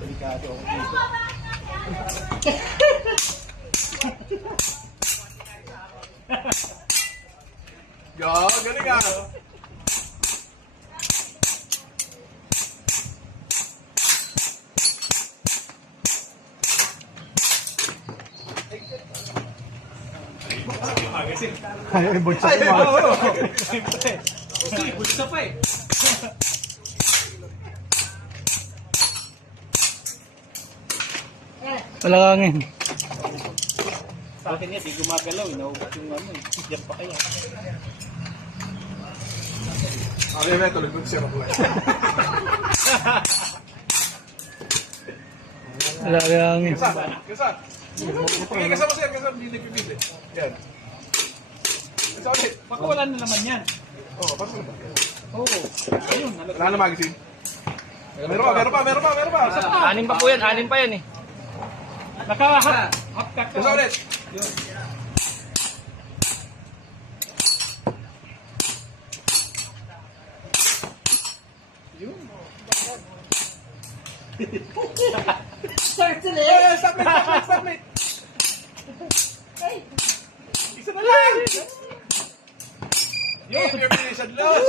Delikado ako dito. Yo, galing ka. Ay, bulsa Ay, ko mga. oo. Okay, bulsa pa eh. Palangangin. Sa akin yan, di gumagalaw. Inaubos yung ano eh. Diyan pa kaya. Ano yun, tulog ko siya makulay. Palangangin. Kasan? Kasan? Sige, kasama siya. Kasan, hindi nagpipili. Yan. Kasan ulit. Baka wala na naman yan. Oo, paano ba? Oo. Ayun, Wala na magazine. Meron pa. Anim pa po yan, anim pa yan eh. Naka-hot cut Kasan ulit. Yun. Yun. Ay, stop it. Isa na lang. Yun, your finish and loss.